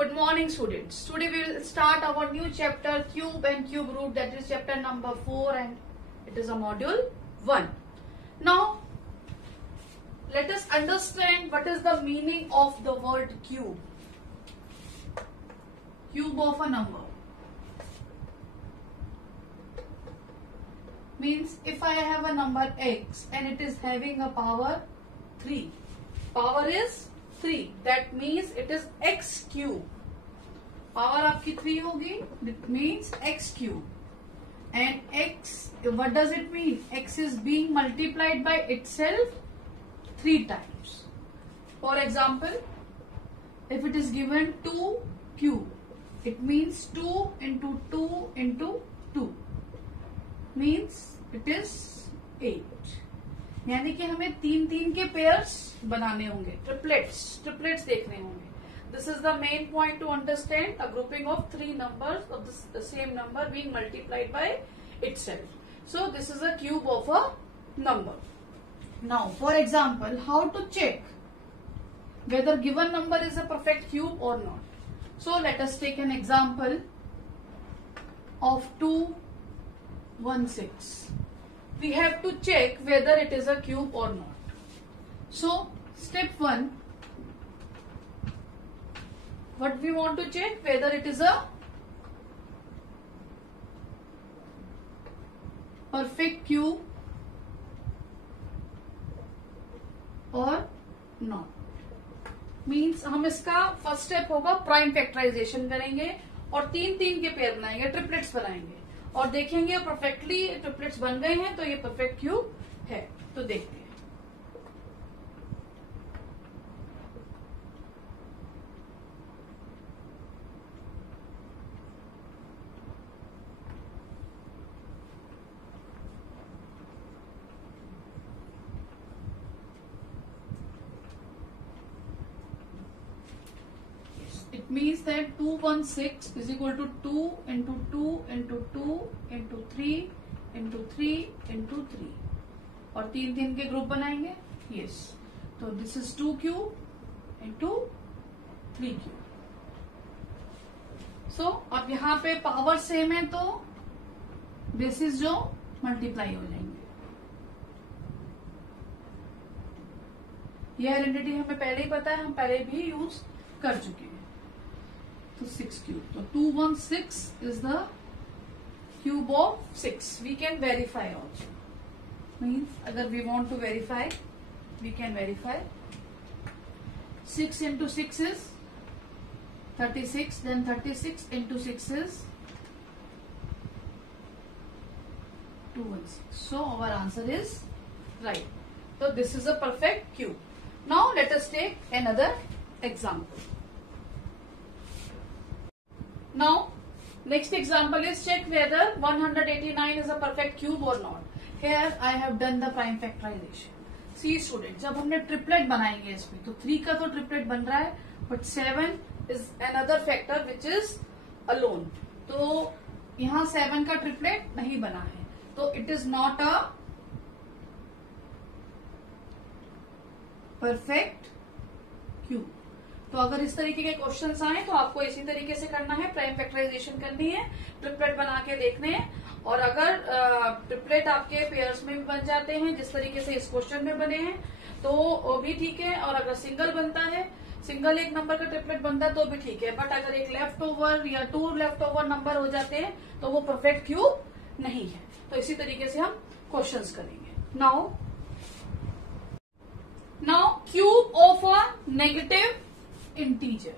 Good morning, students. Today we will start our new chapter, cube and cube root, that is chapter number 4 and it is a module 1. Now, let us understand what is the meaning of the word cube. Cube of a number means if I have a number x and it is having a power 3. Power is 3. That means it is x cube. Power आपकी 3 होगी. It means x cube. And x, what does it mean? X is being multiplied by itself 3 times. For example, if it is given 2 cube, it means 2 into 2 into 2. Means it is 8. यानी कि हमें 3 के pairs बनाने होंगे, triplets देखने होंगे. This is the main point to understand a grouping of 3 numbers of the same number being multiplied by itself. So this is a cube of a number. Now, for example, how to check whether given number is a perfect cube or not? So let us take an example of 216. We have to check whether it is a cube or not. So, step 1, what we want to check? Whether it is a perfect cube or not. Means हम इसका first step होगा prime factorisation करेंगे और 3 के pair बनाएंगे, triplets बनाएंगे और देखेंगे परफेक्टली ट्रिपलेट्स बन गए हैं तो ये परफेक्ट क्यूब है. तो देखते हैं. It means that 216 is equal to 2 into 2 into 2 into 3 into 3 into 3 और 3 के ग्रुप बनाएंगे. Yes. तो this is 2 cube into 3 cube. So अब यहाँ पे पावर सेम है तो बेसिस जो मल्टीप्लाई हो जाएंगे. यह आइडेंटिटी हमें पहले ही पता है, हम पहले भी यूज कर चुके हैं. तो 6 cube. So 216 is the cube of 6. We can verify also. Means अगर we want to verify, we can verify. 6 into 6 is 36. Then 36 into 6 is 216. So our answer is right. So this is a perfect cube. Now let us take another example. Now, next example is check whether 189 is a perfect cube or not. Here I have done the prime factorization. See student, जब हमने triplet बनाएंगे इसमें तो 3 का तो triplet बन रहा है, but 7 is another factor which is alone. तो यहाँ 7 का ट्रिपलेट नहीं बना है, तो it is not a perfect cube. तो अगर इस तरीके के क्वेश्चंस आए तो आपको इसी तरीके से करना है, प्राइम फैक्टराइजेशन करनी है, ट्रिपलेट बना के देखने हैं. और अगर ट्रिपलेट आपके पेयर्स में भी बन जाते हैं जिस तरीके से इस क्वेश्चन में बने हैं तो वो भी ठीक है. और अगर सिंगल बनता है, सिंगल एक नंबर का ट्रिपलेट बनता है तो भी ठीक है. बट अगर एक लेफ्ट ओवर या 2 लेफ्ट ओवर नंबर हो जाते हैं तो वो परफेक्ट क्यूब नहीं है. तो इसी तरीके से हम क्वेश्चंस करेंगे. Now cube of a negative integer.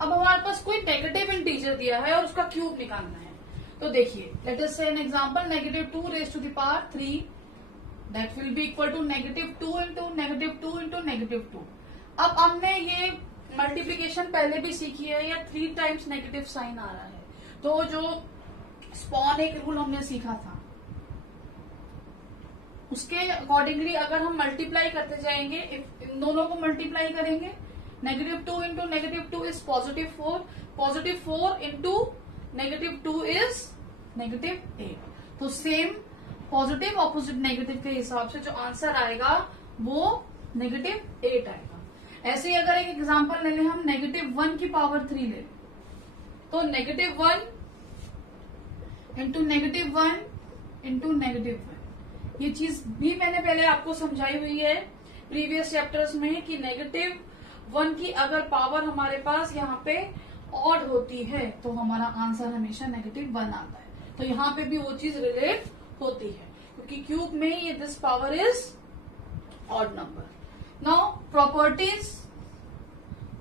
अब हमारे पास कोई नेगेटिव इंटीजर दिया है और उसका क्यूब निकालना है. तो देखिए, लेट अस से an example, negative 2 raise to the power 3 that will be equal to negative 2 into negative 2 into negative 2. अब हमने ये मल्टीप्लीकेशन पहले भी सीखी है, या 3 टाइम्स नेगेटिव साइन आ रहा है. तो जो स्पॉन एक रूल हमने सीखा था उसके अकॉर्डिंगली अगर हम मल्टीप्लाई करते जाएंगे, इन दोनों को मल्टीप्लाई करेंगे, negative 2 into negative 2 is positive 4, positive 4 into negative 2 is negative 8. तो सेम पॉजिटिव ऑपोजिट नेगेटिव के हिसाब से जो आंसर आएगा वो नेगेटिव 8 आएगा. ऐसे ही अगर एक एग्जांपल ले लें हम, -1 की पावर 3 ले लें, तो -1 इंटू -1 इंटू -1, ये चीज भी मैंने पहले आपको समझाई हुई है प्रीवियस चैप्टर्स में कि -1 की अगर पावर हमारे पास यहाँ पे ऑड होती है तो हमारा आंसर हमेशा -1 आता है। तो यहाँ पे भी वो चीज रिलेट होती है क्योंकि क्यूब में ये this power is odd number. Now properties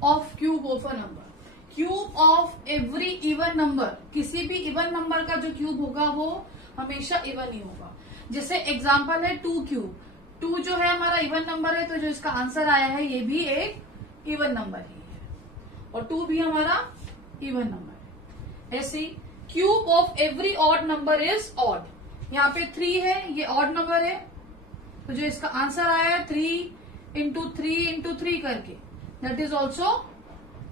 of cube of a number. Cube of every even number, किसी भी इवन नंबर का जो क्यूब होगा वो हमेशा इवन ही होगा। जैसे एग्जांपल है 2 क्यूब, 2 जो है हमारा इवन नंबर है, तो जो इसका आंसर आया है ये भी एक इवन नंबर ही है और 2 भी हमारा इवन नंबर है। ऐसे cube of every odd number is odd. यहाँ पे 3 है, ये ऑड नंबर है, तो जो इसका आंसर आया है 3 इंटू 3 इंटू 3 करके, that is also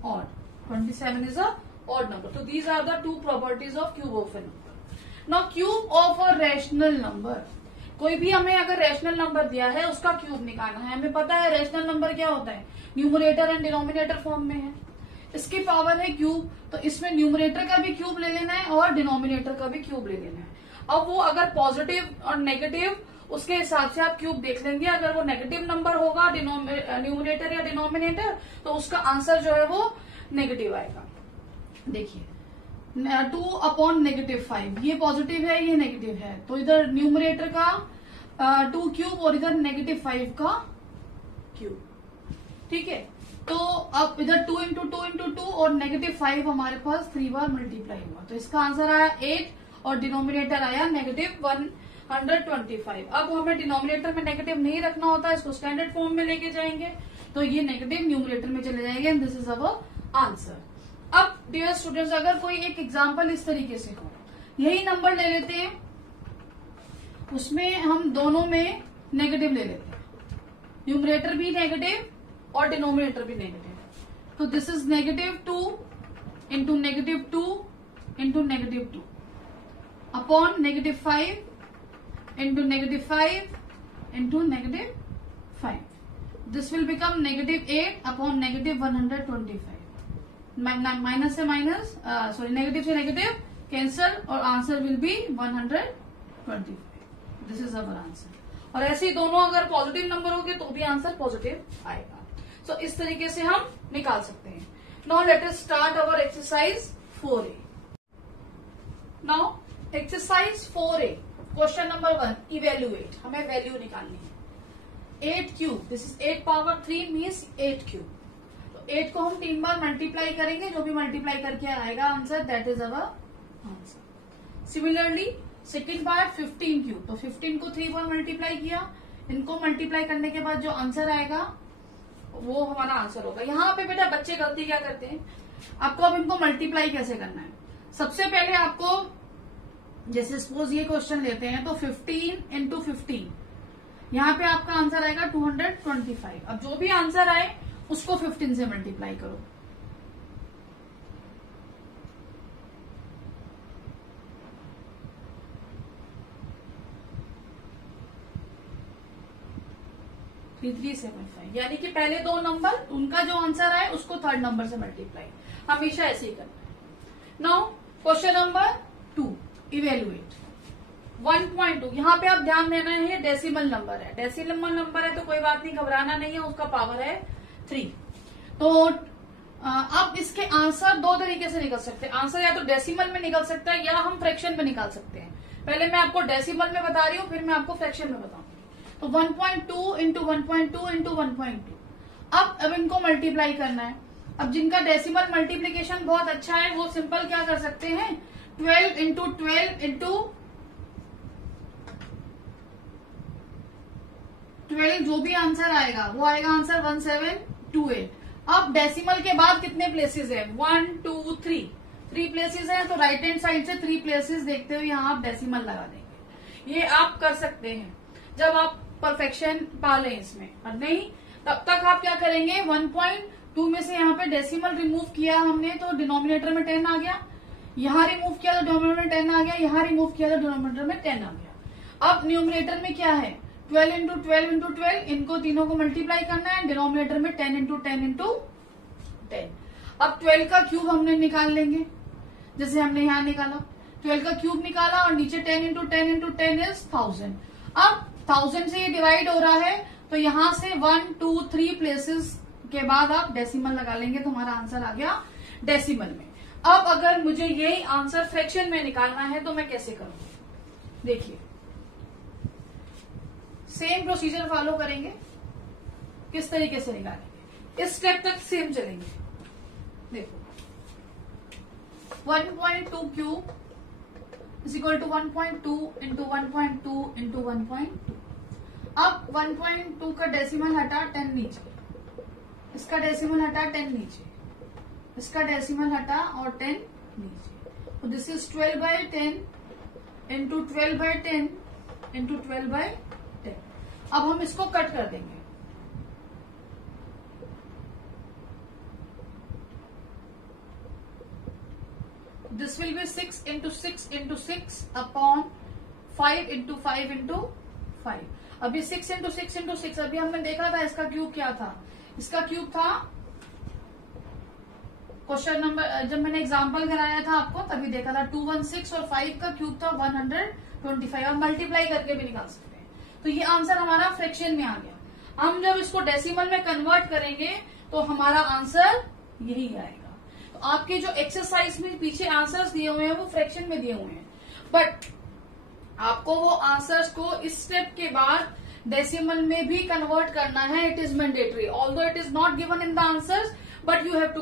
odd. 27 is a odd number. So these are the two properties of cube of a number. Now cube of a rational number. कोई भी हमें अगर रैशनल नंबर दिया है उसका क्यूब निकालना है। हमें पता है रैशनल नंबर क्या होता है, न्यूमरेटर एंड डिनोमिनेटर फॉर्म में है, इसकी पावर है क्यूब, तो इसमें न्यूमरेटर का भी क्यूब ले लेना है और डिनोमिनेटर का भी क्यूब ले लेना है। अब वो अगर पॉजिटिव और नेगेटिव, उसके हिसाब से आप क्यूब देख लेंगे। अगर वो नेगेटिव नंबर होगा न्यूमरेटर या डिनोमिनेटर, तो उसका आंसर जो है वो नेगेटिव आएगा। देखिए 2/-5, ये पॉजिटिव है ये नेगेटिव है, तो इधर न्यूमरेटर का 2 क्यूब और इधर -5 का क्यूब। ठीक है, तो अब इधर 2 इंटू 2 इंटू 2 और -5 हमारे पास 3 बार मल्टीप्लाई हुआ, तो इसका आंसर आया 8 और डिनोमिनेटर आया -125। अब हमें डिनोमिनेटर में नेगेटिव नहीं रखना होता, इसको स्टैंडर्ड फॉर्म में लेके जाएंगे, तो ये नेगेटिव न्यूमरेटर में चले जाएंगे and this is our answer. अब डियर स्टूडेंट्स, अगर कोई एक एग्जांपल इस तरीके से हो, यही नंबर ले लेते हैं, उसमें हम दोनों में नेगेटिव ले लेते हैं, न्यूमरेटर भी नेगेटिव और डिनोमिनेटर भी नेगेटिव, तो this is -2 into -2 into -2 upon -5 into -5 into -5, this will become -8 upon -125। Minus से माइनस, सॉरी नेगेटिव से नेगेटिव कैंसल और answer will be 125। This is our answer. और ऐसे ही दोनों अगर पॉजिटिव नंबर होंगे तो भी आंसर पॉजिटिव आएगा। सो इस तरीके से हम निकाल सकते हैं। Now let us start our exercise 4A। Now exercise 4A, question number 1, evaluate, हमें वैल्यू निकालनी है। 8 cube, this is 8 power 3 means 8 cube, 8 को हम 3 बार मल्टीप्लाई करेंगे, जो भी मल्टीप्लाई करके आएगा answer that is our answer. Similarly second part 15 cube, तो 15 को 3 बार मल्टीप्लाई किया, इनको मल्टीप्लाई करने के बाद जो आंसर आएगा वो हमारा आंसर होगा। यहाँ पे बेटा बच्चे गलती क्या करते हैं, आपको अब इनको मल्टीप्लाई कैसे करना है। सबसे पहले आपको, जैसे सपोज ये क्वेश्चन लेते हैं, तो 15 इंटू 15, यहाँ पे आपका आंसर आएगा 225। अब जो भी आंसर आए उसको 15 से मल्टीप्लाई करो। थ्री 375, यानी कि पहले दो नंबर, उनका जो आंसर आए उसको थर्ड नंबर से मल्टीप्लाई, हमेशा ऐसे ही करना है। Now question number 2, evaluate 1.2। यहाँ पे आप ध्यान देना है डेसिमल नंबर है, डेसिमल नंबर है तो कोई बात नहीं, घबराना नहीं है, उसका पावर है 3। तो अब इसके आंसर दो तरीके से निकल सकते हैं। आंसर या तो डेसिमल में निकल सकता है या हम फ्रैक्शन में निकाल सकते हैं। पहले मैं आपको डेसिमल में बता रही हूँ, फिर मैं आपको फ्रैक्शन में बताऊंगी। तो 1.2 इंटू 1.2 इंटू 1.2, अब इनको मल्टीप्लाई करना है। अब जिनका डेसिमल मल्टीप्लीकेशन बहुत अच्छा है वो सिंपल क्या कर सकते हैं, 12 इंटू 12 इंटू 12, जो भी आंसर आएगा वो आएगा आंसर 1728। अब डेसिमल के बाद कितने प्लेसेस है, 1 2 3 प्लेसेस है, तो राइट हैंड साइड से 3 प्लेसेस देखते हुए यहाँ आप डेसिमल लगा देंगे। ये आप कर सकते हैं जब आप परफेक्शन पा लें इसमें, और नहीं तब तक आप क्या करेंगे, 1.2 में से यहाँ पे डेसिमल रिमूव किया हमने तो डिनोमिनेटर में 10 आ गया, यहाँ रिमूव किया तो डिनोमिनेटर में 10 आ गया, यहाँ रिमूव किया तो डिनोमिनेटर में 10 आ गया। अब न्यूमरेटर में क्या है, 12 इंटू 12 इंटू 12, इनको तीनों को मल्टीप्लाई करना है, डिनोमिनेटर में 10 इंटू 10 इंटू 10। अब 12 का क्यूब हमने निकाल लेंगे, जैसे हमने यहां निकाला 12 का क्यूब निकाला, और नीचे 10 इंटू 10 इंटू 10 इज 1000। अब 1000 से ये डिवाइड हो रहा है, तो यहां से 1 2 3 प्लेसेस के बाद आप डेसिमल लगा लेंगे, तो हमारा आंसर आ गया डेसिमल में। अब अगर मुझे यही आंसर फ्रैक्शन में निकालना है तो मैं कैसे करूंगी? देखिए, सेम प्रोसीजर फॉलो करेंगे। किस तरीके से निकालेंगे? इस स्टेप तक सेम चलेंगे। देखो, 1.2 cube is equal to 1.2 into 1.2 into 1.2। अब 1.2 का डेसिमल हटा 10 नीचे, इसका डेसिमल हटा 10 नीचे, इसका डेसिमल हटा और 10 नीचे, तो दिस इज 12/10 इंटू 12/10 इंटू 12/10। अब हम इसको कट कर देंगे। This will be 6 into 6 into 6 upon 5 into 5 into 5। अभी 6 इंटू 6 इंटू 6, अभी हमने देखा था इसका क्यूब क्या था। इसका क्यूब था, क्वेश्चन नंबर जब मैंने एग्जांपल कराया था आपको तभी देखा था, 216, और 5 का क्यूब था 125, और मल्टीप्लाई करके भी निकाल सकते हैं। तो ये आंसर हमारा फ्रैक्शन में आ गया। हम जब इसको डेसिमल में कन्वर्ट करेंगे तो हमारा आंसर यही आएगा। तो आपके जो एक्सरसाइज में पीछे आंसर्स दिए हुए हैं वो फ्रैक्शन में दिए हुए हैं, बट आपको वो आंसर्स को इस स्टेप के बाद डेसिमल में भी कन्वर्ट करना है। It is mandatory, although it is not given in the answers, but you have to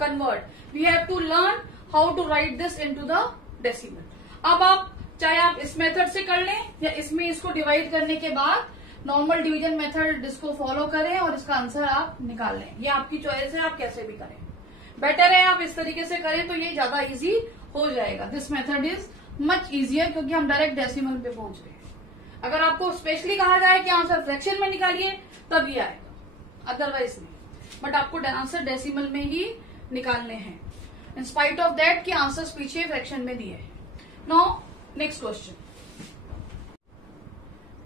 convert. We have to learn how to write this into the decimal. अब आप चाहे आप इस मेथड से कर लें या इसमें इसको डिवाइड करने के बाद नॉर्मल डिवीजन मेथड इसको फॉलो करें और इसका आंसर आप निकाल लें, ये आपकी चॉइस है, आप कैसे भी करें। बेटर है आप इस तरीके से करें तो ये ज्यादा इजी हो जाएगा। This method is much easier, क्योंकि हम डायरेक्ट डेसिमल पे पहुंच रहे हैं। अगर आपको स्पेशली कहा जाए कि आंसर फ्रैक्शन में निकालिए तब ये आएगा, अदरवाइज नहीं। बट आपको आंसर डेसिमल में ही निकालने हैं, इन स्पाइट ऑफ दैट कि आंसर्स पीछे फ्रैक्शन में दिए हैं। Now next question.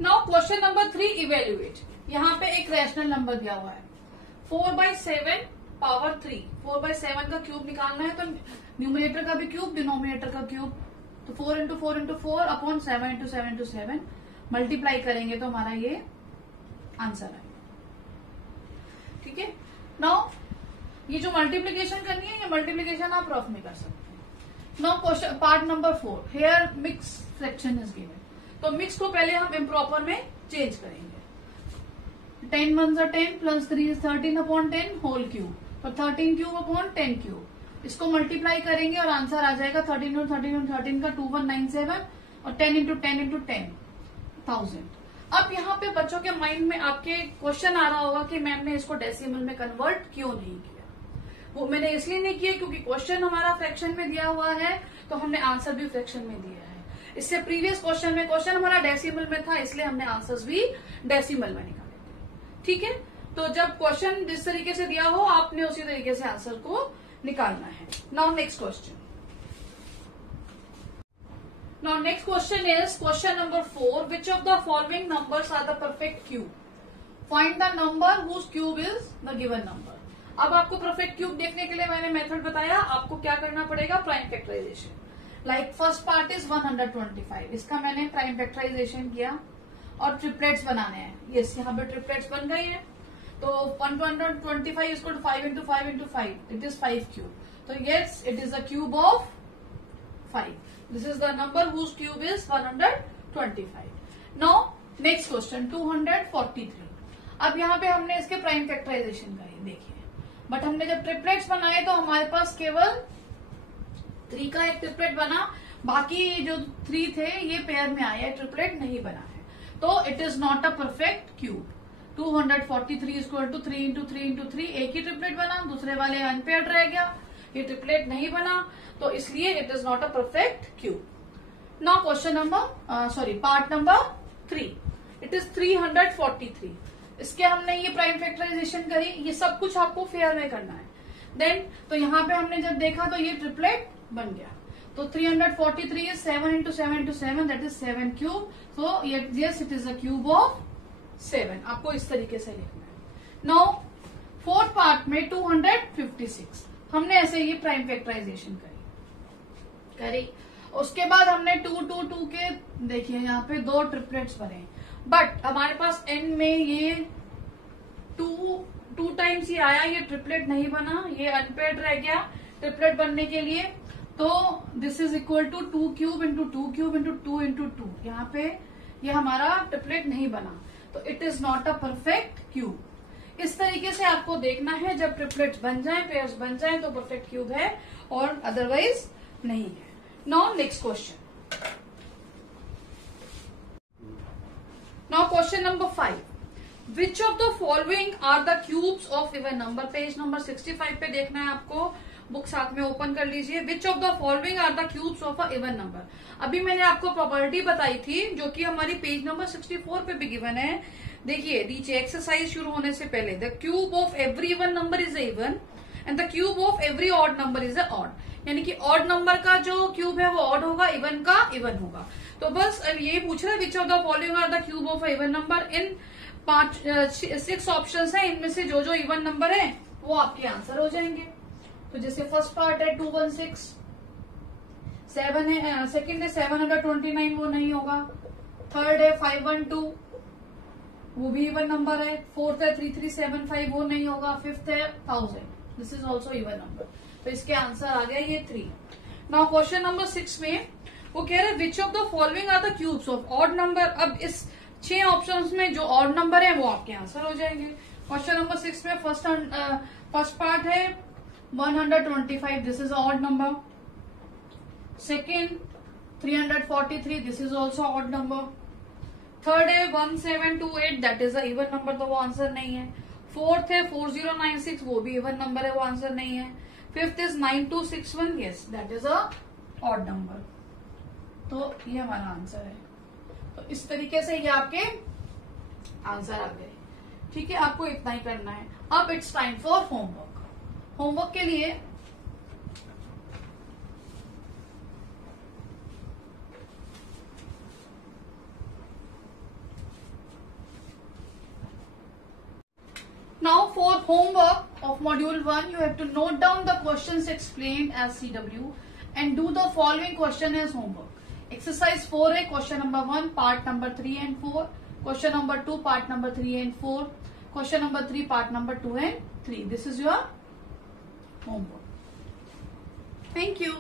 Now question number 3, evaluate. यहाँ पे एक रैशनल नंबर दिया हुआ है 4/7 पावर 3। 4/7 का क्यूब निकालना है, तो न्यूमरेटर का भी क्यूब, डिनोमिनेटर का क्यूब, तो 4 into 4 into 4 upon 7 into 7 into 7 multiply करेंगे तो हमारा ये आंसर आएगा। ठीक है। नाउ ये जो मल्टीप्लीकेशन करनी है, ये मल्टीप्लीकेशन आप रफ में कर सकते हैं। Now question part number 4, here mix fraction is given. तो मिक्स को पहले हम इम्प्रॉपर में चेंज करेंगे। 10 1 × 10 plus 3 is 13 upon 10 whole cube, तो 13 क्यूब अपॉन 10 क्यूब। इसको मल्टीप्लाई करेंगे और आंसर आ जाएगा 13 और 13 और 13 का 2197, और 10 इंटू 10 इंटू 10 1000। अब यहाँ पे बच्चों के माइंड में आपके क्वेश्चन आ रहा होगा कि मैम ने इसको डेसिमल में कन्वर्ट क्यों नहीं किया। वो मैंने इसलिए नहीं किया क्योंकि क्वेश्चन हमारा फ्रैक्शन में दिया हुआ है, तो हमने आंसर भी फ्रैक्शन में दिया है। इससे प्रीवियस क्वेश्चन में क्वेश्चन हमारा डेसिमल में था, इसलिए हमने आंसर्स भी डेसिमल में निकाले थे। ठीक है, तो जब क्वेश्चन जिस तरीके से दिया हो आपने उसी तरीके से आंसर को निकालना है। Now next question. Now next question is question number 4. Which of the following numbers are the perfect cube? Find the number whose cube is the given number. अब आपको परफेक्ट क्यूब देखने के लिए मैंने मेथड बताया, आपको क्या करना पड़ेगा, prime factorization. Like first part is 125, इसका मैंने प्राइम फैक्टराइजेशन किया और ट्रिपलेट्स बनाने हैं। यस, यहाँ पे ट्रिपलेट्स बन गए हैं, तो 125 is 5 into 5 into 5, it is 5 cube. तो yes, it is the cube of 5. This is the number whose cube is 125. Now next question 243. अब यहाँ पे हमने इसके प्राइम फैक्टराइजेशन करी, देखिए, बट हमने जब ट्रिपलेट्स बनाए तो हमारे पास केवल 3 का एक ट्रिपलेट बना, बाकी जो 3 थे ये पेयर में आए, ट्रिपलेट नहीं बना है, तो it is not a perfect cube. 243 equal to 3 into 3 into 3, एक ही ट्रिपलेट बना, दूसरे वाले अनपेयर्ड रह गया, ये ट्रिपलेट नहीं बना, तो इसलिए it is not a perfect cube. Now question number part number 3, it is 343। इसके हमने ये प्राइम फैक्टराइजेशन करी, ये सब कुछ आपको फेयर में करना है। देन तो यहाँ पे हमने जब देखा तो ये ट्रिपलेट बन गया, तो 343 is 7 into 7 into 7, that is 7 cube. So yes, it is a cube of 7 आपको इस तरीके से लिखना है। नाउ फोर्थ पार्ट में 256 हमने ऐसे ही प्राइम फैक्टराइजेशन करी। उसके बाद हमने 2 2 2 के देखिए यहाँ पे 2 ट्रिपलेट्स बने, बट हमारे पास n में ये 2 टाइम्स ही आया, ये ट्रिपलेट नहीं बना, ये अनपेयर्ड रह गया ट्रिपलेट बनने के लिए। तो this is equal to 2 cube into 2 cube into 2 into 2, यहाँ पे ये हमारा ट्रिपलेट नहीं बना, तो it is not a perfect cube. इस तरीके से आपको देखना है, जब ट्रिपलेट्स बन जाए, पेयर्स बन जाए तो परफेक्ट क्यूब है और अदरवाइज नहीं है। Now next question, now question number 5, which of the following are the cubes of even number. Page number 65 पे देखना है आपको, बुक साथ में ओपन कर लीजिए। Which of the following are the cubes of a even number. अभी मैंने आपको प्रॉपर्टी बताई थी जो कि हमारी पेज नंबर 64 पे भी गिवन है। देखिए नीचे एक्सरसाइज शुरू होने से पहले, the cube of every even number is a even and the cube of every odd number is a odd, यानी कि ऑड नंबर का जो क्यूब है वो ऑड होगा, इवन का इवन होगा। तो बस ये पूछ रहा है which of the following are the cube of even number. इन 6 ऑप्शंस हैं, इनमें से जो जो इवन नंबर है वो आपके आंसर हो जाएंगे। तो जैसे फर्स्ट पार्ट है 216, 7 है, सेकंड है 729, वो नहीं होगा। थर्ड है 512, वो भी इवन नंबर है। फोर्थ है 3375, वो नहीं होगा। फिफ्थ है 1000, this is also even number. तो इसके आंसर आ गया ये 3। नाउ क्वेश्चन नंबर 6 में वो कह रहे हैं which of the following are the cubes of odd number. अब इस 6 ऑप्शंस में जो ऑड नंबर है वो आपके आंसर हो जाएंगे। क्वेश्चन नंबर 6 में फर्स्ट पार्ट है 125, this is odd number. Second 343, this is also odd number. Third है 1728, that is a even number, तो वो आंसर नहीं है। फोर्थ है 4096, वो भी इवन नंबर है, वो आंसर नहीं है। Fifth is 9261, yes that is a odd number, तो ये हमारा आंसर है। तो इस तरीके से ये आपके आंसर आ गए। ठीक है, आपको इतना ही करना है। अब it's time for homework. Homework के लिए now for homework of module 1 you have to note down the questions explained as CW and do the following question as homework. Exercise 4 है question number 1 part number 3 and 4, question number 2 part number 3 and 4, question number 3 part number 2 and 3. This is your homework. Thank you.